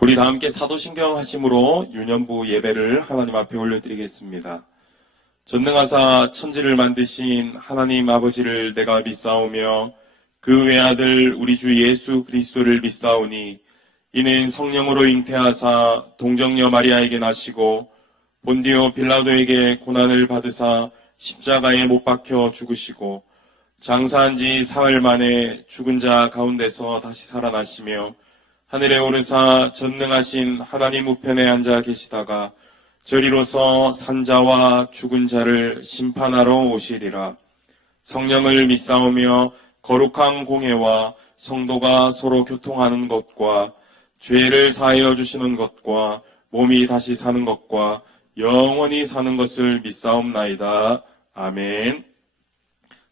우리 다 함께 사도신경 하심으로 유년부 예배를 하나님 앞에 올려드리겠습니다. 전능하사 천지를 만드신 하나님 아버지를 내가 믿사오며 그 외아들 우리 주 예수 그리스도를 믿사오니 이는 성령으로 잉태하사 동정녀 마리아에게 나시고 본디오 빌라도에게 고난을 받으사 십자가에 못 박혀 죽으시고 장사한 지 사흘 만에 죽은 자 가운데서 다시 살아나시며 하늘에 오르사 전능하신 하나님 우편에 앉아 계시다가 저리로서 산자와 죽은 자를 심판하러 오시리라. 성령을 믿사오며 거룩한 공회와 성도가 서로 교통하는 것과 죄를 사하여 주시는 것과 몸이 다시 사는 것과 영원히 사는 것을 믿사옵나이다. 아멘.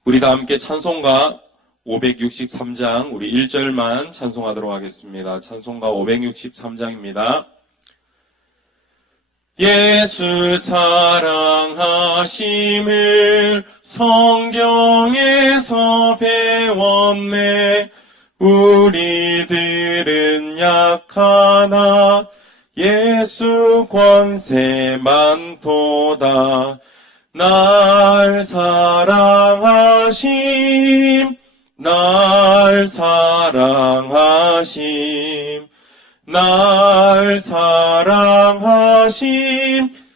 우리 다 함께 찬송가 563장 우리 1절만 찬송하도록 하겠습니다. 찬송가 563장입니다. 예수 사랑하심을 성경에서 배웠네. 우리들은 약하나 예수 권세 많도다. 날 사랑하심 날 사랑하심 날 사랑하심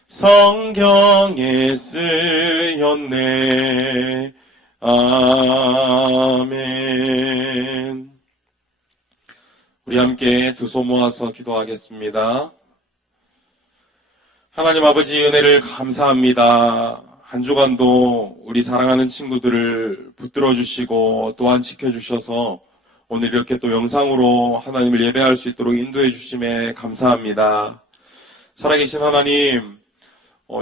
성경에 쓰였네. 아멘. 우리 함께 두 손 모아서 기도하겠습니다. 하나님 아버지 은혜를 감사합니다. 한 주간도 우리 사랑하는 친구들을 붙들어 주시고 또한 지켜주셔서 오늘 이렇게 또 영상으로 하나님을 예배할 수 있도록 인도해 주심에 감사합니다. 살아계신 하나님,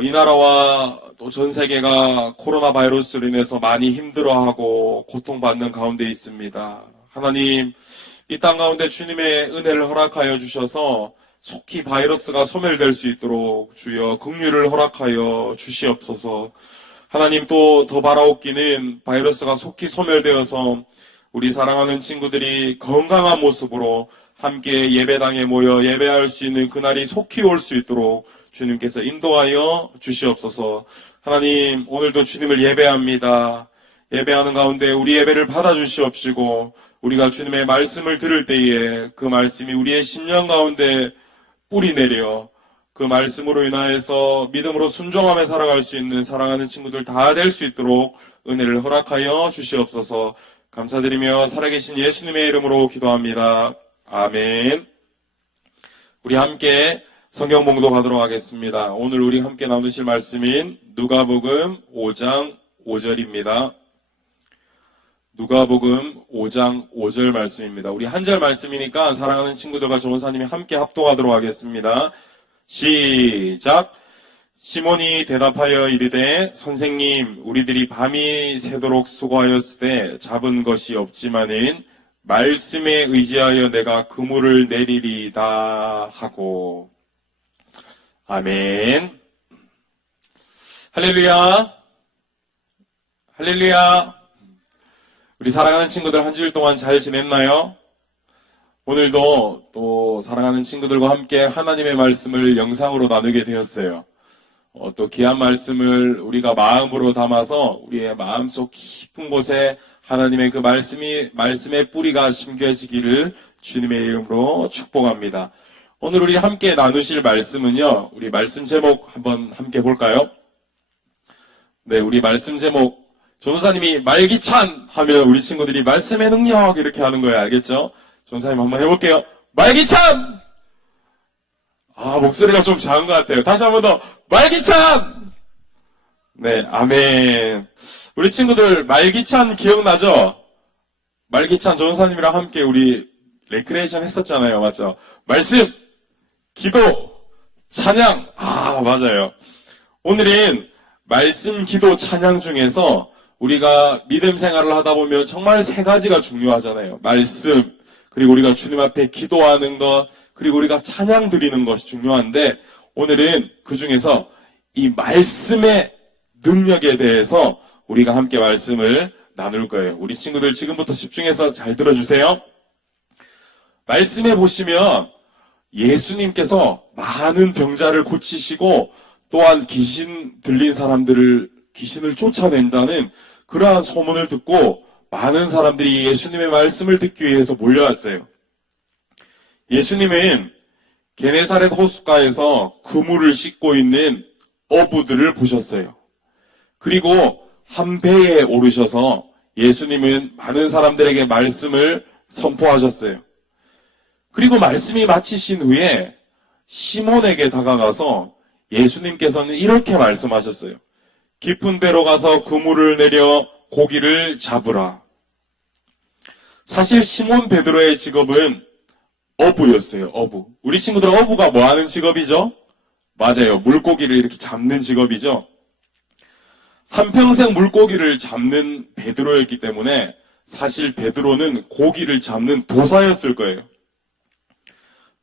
이 나라와 또 전 세계가 코로나 바이러스로 인해서 많이 힘들어하고 고통받는 가운데 있습니다. 하나님, 이 땅 가운데 주님의 은혜를 허락하여 주셔서 속히 바이러스가 소멸될 수 있도록 주여 긍휼을 허락하여 주시옵소서. 하나님 또 더 바라옵기는 바이러스가 속히 소멸되어서 우리 사랑하는 친구들이 건강한 모습으로 함께 예배당에 모여 예배할 수 있는 그날이 속히 올 수 있도록 주님께서 인도하여 주시옵소서. 하나님 오늘도 주님을 예배합니다. 예배하는 가운데 우리 예배를 받아주시옵시고 우리가 주님의 말씀을 들을 때에 그 말씀이 우리의 심령 가운데 뿌리 내려 그 말씀으로 인하여서 믿음으로 순종하며 살아갈 수 있는 사랑하는 친구들 다 될 수 있도록 은혜를 허락하여 주시옵소서. 감사드리며 살아계신 예수님의 이름으로 기도합니다. 아멘. 우리 함께 성경 봉독하도록 하겠습니다. 오늘 우리 함께 나누실 말씀인 누가복음 5장 5절입니다. 누가복음 5장 5절 말씀입니다. 우리 한 절 말씀이니까 사랑하는 친구들과 전도사님이 함께 합독하도록 하겠습니다. 시작. 시몬이 대답하여 이르되 선생님 우리들이 밤이 새도록 수고하였으되 잡은 것이 없지만은 말씀에 의지하여 내가 그물을 내리리다 하고. 아멘. 할렐루야. 할렐루야. 우리 사랑하는 친구들 한 주일 동안 잘 지냈나요? 오늘도 또 사랑하는 친구들과 함께 하나님의 말씀을 영상으로 나누게 되었어요. 또 귀한 말씀을 우리가 마음으로 담아서 우리의 마음속 깊은 곳에 하나님의 그 말씀의 뿌리가 심겨지기를 주님의 이름으로 축복합니다. 오늘 우리 함께 나누실 말씀은요, 우리 말씀 제목 한번 함께 볼까요? 네, 우리 말씀 제목, 전도사님이 말기찬 하면 우리 친구들이 말씀의 능력 이렇게 하는 거예요. 알겠죠? 전도사님 한번 해볼게요. 말기찬! 목소리가 좀 작은 것 같아요. 다시 한번 더, 말기찬! 네, 아멘. 우리 친구들 말기찬 기억나죠? 말기찬 전도사님이랑 함께 우리 레크레이션 했었잖아요. 맞죠? 말씀, 기도, 찬양. 맞아요. 오늘은 말씀, 기도, 찬양 중에서 우리가 믿음 생활을 하다 보면 정말 세 가지가 중요하잖아요. 말씀, 그리고 우리가 주님 앞에 기도하는 것, 그리고 우리가 찬양 드리는 것이 중요한데 오늘은 그 중에서 이 말씀의 능력에 대해서 우리가 함께 말씀을 나눌 거예요. 우리 친구들 지금부터 집중해서 잘 들어주세요. 말씀에 보시면 예수님께서 많은 병자를 고치시고 또한 귀신 들린 귀신을 쫓아낸다는 그러한 소문을 듣고 많은 사람들이 예수님의 말씀을 듣기 위해서 몰려왔어요. 예수님은 게네사렛 호숫가에서 그물을 씻고 있는 어부들을 보셨어요. 그리고 한 배에 오르셔서 예수님은 많은 사람들에게 말씀을 선포하셨어요. 그리고 말씀이 마치신 후에 시몬에게 다가가서 예수님께서는 이렇게 말씀하셨어요. 깊은 데로 가서 그물을 내려 고기를 잡으라. 사실 시몬 베드로의 직업은 어부였어요. 어부. 우리 친구들 어부가 뭐 하는 직업이죠? 맞아요. 물고기를 이렇게 잡는 직업이죠. 한평생 물고기를 잡는 베드로였기 때문에 사실 베드로는 고기를 잡는 도사였을 거예요.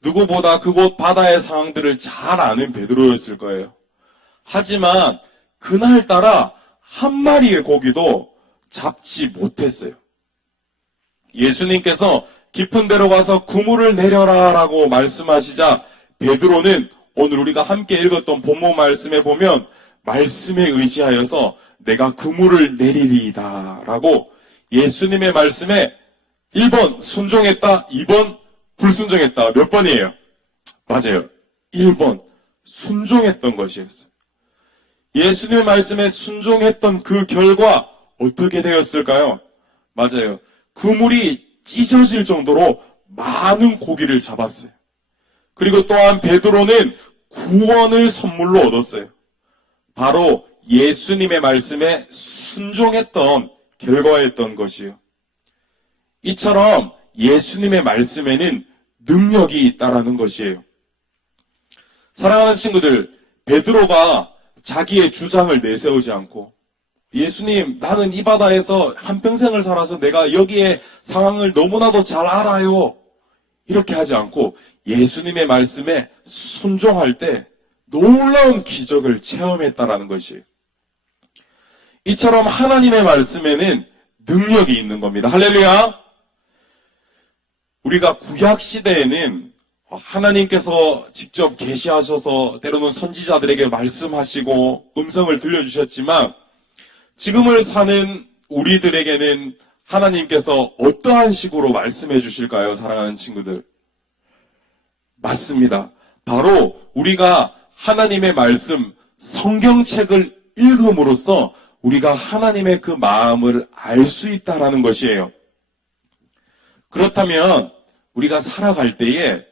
누구보다 그곳 바다의 상황들을 잘 아는 베드로였을 거예요. 하지만 그날따라 한 마리의 고기도 잡지 못했어요. 예수님께서 깊은 데로 가서 그물을 내려라 라고 말씀하시자 베드로는 오늘 우리가 함께 읽었던 본문 말씀에 보면 말씀에 의지하여서 내가 그물을 내리리이다 라고 예수님의 말씀에 1번 순종했다, 2번 불순종했다. 몇 번이에요? 맞아요. 1번 순종했던 것이었어요. 예수님의 말씀에 순종했던 그 결과 어떻게 되었을까요? 맞아요. 그물이 찢어질 정도로 많은 고기를 잡았어요. 그리고 또한 베드로는 구원을 선물로 얻었어요. 바로 예수님의 말씀에 순종했던 결과였던 것이요. 이처럼 예수님의 말씀에는 능력이 있다라는 것이에요. 사랑하는 친구들, 베드로가 자기의 주장을 내세우지 않고 예수님, 나는 이 바다에서 한평생을 살아서 내가 여기에 상황을 너무나도 잘 알아요. 이렇게 하지 않고 예수님의 말씀에 순종할 때 놀라운 기적을 체험했다라는 것이에요. 이처럼 하나님의 말씀에는 능력이 있는 겁니다. 할렐루야! 우리가 구약 시대에는 하나님께서 직접 계시하셔서 때로는 선지자들에게 말씀하시고 음성을 들려주셨지만 지금을 사는 우리들에게는 하나님께서 어떠한 식으로 말씀해 주실까요? 사랑하는 친구들. 맞습니다. 바로 우리가 하나님의 말씀, 성경책을 읽음으로써 우리가 하나님의 그 마음을 알 수 있다라는 것이에요. 그렇다면 우리가 살아갈 때에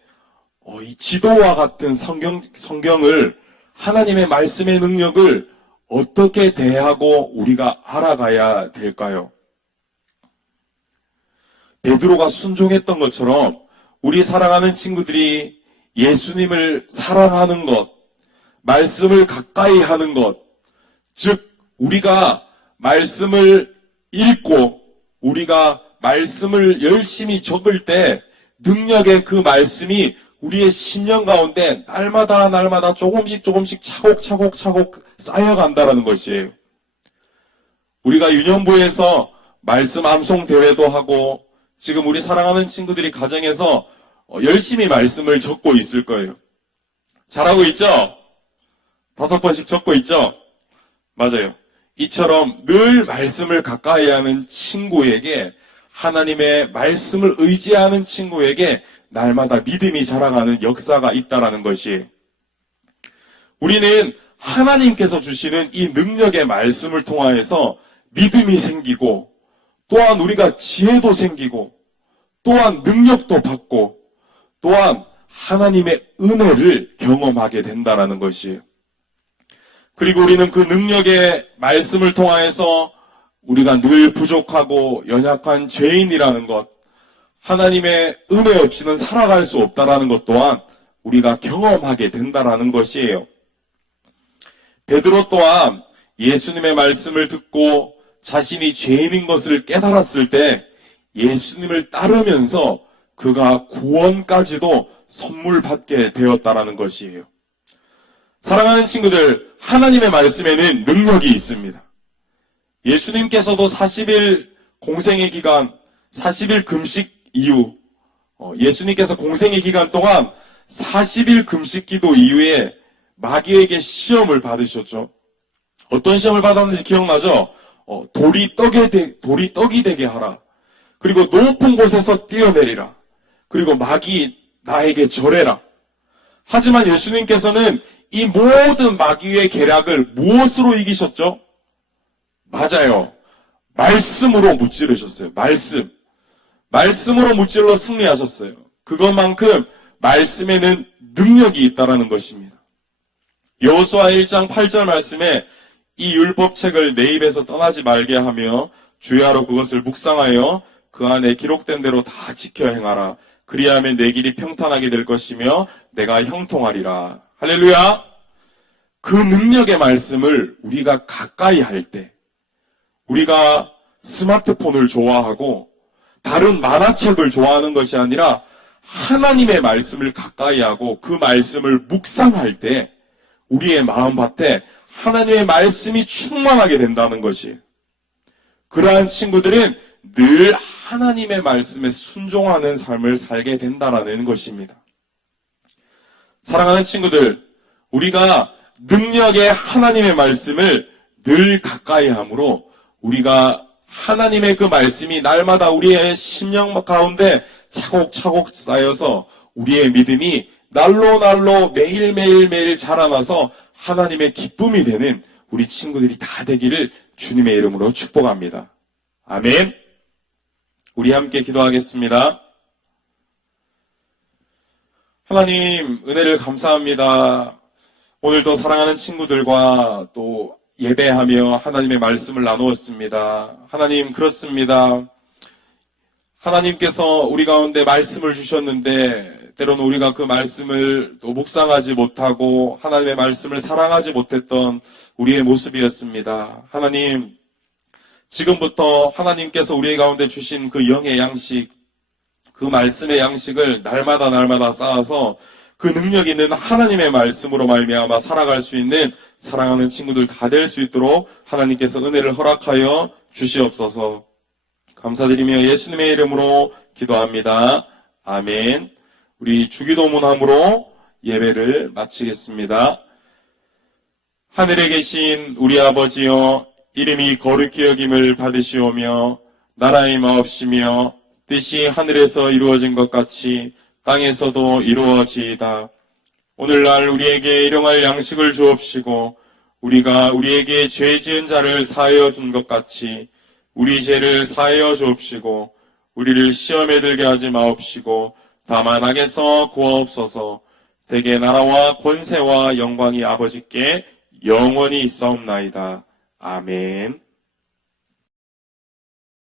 이 지도와 같은 성경을 하나님의 말씀의 능력을 어떻게 대하고 우리가 알아가야 될까요? 베드로가 순종했던 것처럼 우리 사랑하는 친구들이 예수님을 사랑하는 것, 말씀을 가까이 하는 것, 즉 우리가 말씀을 읽고 우리가 말씀을 열심히 적을 때 능력의 그 말씀이 우리의 심령 가운데 날마다 조금씩 차곡차곡 쌓여간다라는 것이에요. 우리가 유년부에서 말씀 암송 대회도 하고 지금 우리 사랑하는 친구들이 가정에서 열심히 말씀을 적고 있을 거예요. 잘하고 있죠? 5번씩 적고 있죠? 맞아요. 이처럼 늘 말씀을 가까이 하는 친구에게 하나님의 말씀을 의지하는 친구에게 날마다 믿음이 자라가는 역사가 있다라는 것이 우리는 하나님께서 주시는 이 능력의 말씀을 통하여서 믿음이 생기고 또한 우리가 지혜도 생기고 또한 능력도 받고 또한 하나님의 은혜를 경험하게 된다라는 것이에요. 그리고 우리는 그 능력의 말씀을 통하여서 우리가 늘 부족하고 연약한 죄인이라는 것, 하나님의 은혜 없이는 살아갈 수 없다라는 것 또한 우리가 경험하게 된다라는 것이에요. 베드로 또한 예수님의 말씀을 듣고 자신이 죄인인 것을 깨달았을 때 예수님을 따르면서 그가 구원까지도 선물 받게 되었다라는 것이에요. 사랑하는 친구들, 하나님의 말씀에는 능력이 있습니다. 예수님께서도 40일 공생의 기간, 40일 금식 이후 예수님께서 공생의 기간 동안 40일 금식 기도 이후에 마귀에게 시험을 받으셨죠. 어떤 시험을 받았는지 기억나죠? 돌이 떡이 되게 하라. 그리고 높은 곳에서 뛰어내리라. 그리고 마귀 나에게 절해라. 하지만 예수님께서는 이 모든 마귀의 계략을 무엇으로 이기셨죠? 맞아요. 말씀으로 무찌르셨어요. 말씀으로 무찔러 승리하셨어요. 그것만큼 말씀에는 능력이 있다라는 것입니다. 여호수아 1장 8절 말씀에 이 율법책을 내 입에서 떠나지 말게 하며 주야로 그것을 묵상하여 그 안에 기록된 대로 다 지켜 행하라. 그리하면 내 길이 평탄하게 될 것이며 내가 형통하리라. 할렐루야. 그 능력의 말씀을 우리가 가까이 할 때, 우리가 스마트폰을 좋아하고 다른 만화책을 좋아하는 것이 아니라 하나님의 말씀을 가까이 하고 그 말씀을 묵상할 때 우리의 마음밭에 하나님의 말씀이 충만하게 된다는 것이, 그러한 친구들은 늘 하나님의 말씀에 순종하는 삶을 살게 된다라는 것입니다. 사랑하는 친구들, 우리가 능력의 하나님의 말씀을 늘 가까이 함으로 우리가 하나님의 그 말씀이 날마다 우리의 심령 가운데 차곡차곡 쌓여서 우리의 믿음이 날로 매일 자라나서 하나님의 기쁨이 되는 우리 친구들이 다 되기를 주님의 이름으로 축복합니다. 아멘. 우리 함께 기도하겠습니다. 하나님, 은혜를 감사합니다. 오늘도 사랑하는 친구들과 또 예배하며 하나님의 말씀을 나누었습니다. 하나님, 그렇습니다. 하나님께서 우리 가운데 말씀을 주셨는데 때로는 우리가 그 말씀을 또 묵상하지 못하고 하나님의 말씀을 사랑하지 못했던 우리의 모습이었습니다. 하나님, 지금부터 하나님께서 우리 가운데 주신 그 영의 양식, 그 말씀의 양식을 날마다 쌓아서 그 능력 있는 하나님의 말씀으로 말미암아 살아갈 수 있는 사랑하는 친구들 다 될 수 있도록 하나님께서 은혜를 허락하여 주시옵소서. 감사드리며 예수님의 이름으로 기도합니다. 아멘. 우리 주기도문함으로 예배를 마치겠습니다. 하늘에 계신 우리 아버지여, 이름이 거룩히 여김을 받으시오며 나라의 마옵시며 뜻이 하늘에서 이루어진 것 같이 땅에서도 이루어지이다. 오늘날 우리에게 일용할 양식을 주옵시고 우리가 우리에게 죄 지은 자를 사하여 준 것 같이 우리 죄를 사하여 주옵시고 우리를 시험에 들게 하지 마옵시고 다만 악에서 구하옵소서. 대개 나라와 권세와 영광이 아버지께 영원히 있사옵나이다. 아멘.